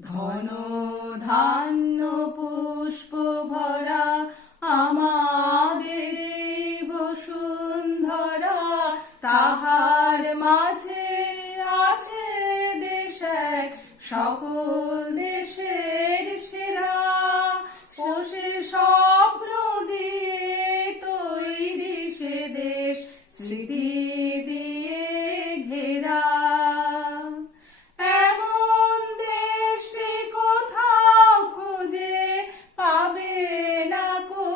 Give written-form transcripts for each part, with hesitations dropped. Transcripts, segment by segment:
ধন ধান্য পুষ্প ভরা আমাদের এই বসুন্ধরা, তাহার মাঝে আছে দেশ এক সকল দেশের সেরা। ও সে স্বপ্ন দিয়ে তৈরি সে দেশ স্মৃতি দিয়ে ঘেরা। এমন দেশটি কোথাও খুঁজে পাবে না কো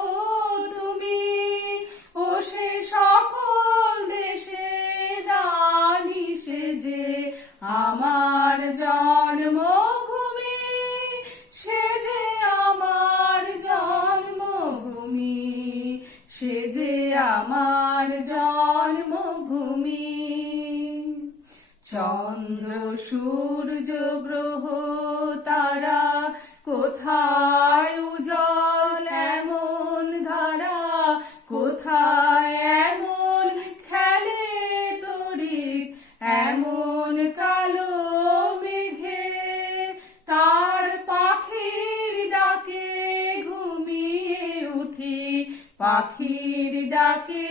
তুমি, ও সে সকল দেশের রানী সেজে আমার জন্মভূমি, সেজে আমার জন্মভূমি, সেজে আমার জন্মভূমি। চন্দ্র সূর্য গ্রহ তারা কোথায় উজ্জ্বল এমন ধারা, কোথায় এমন খেলে তড়িৎ এমন কালো মেঘে, তার পাখির ডাকে ঘুমিয়ে উঠি, পাখির ডাকে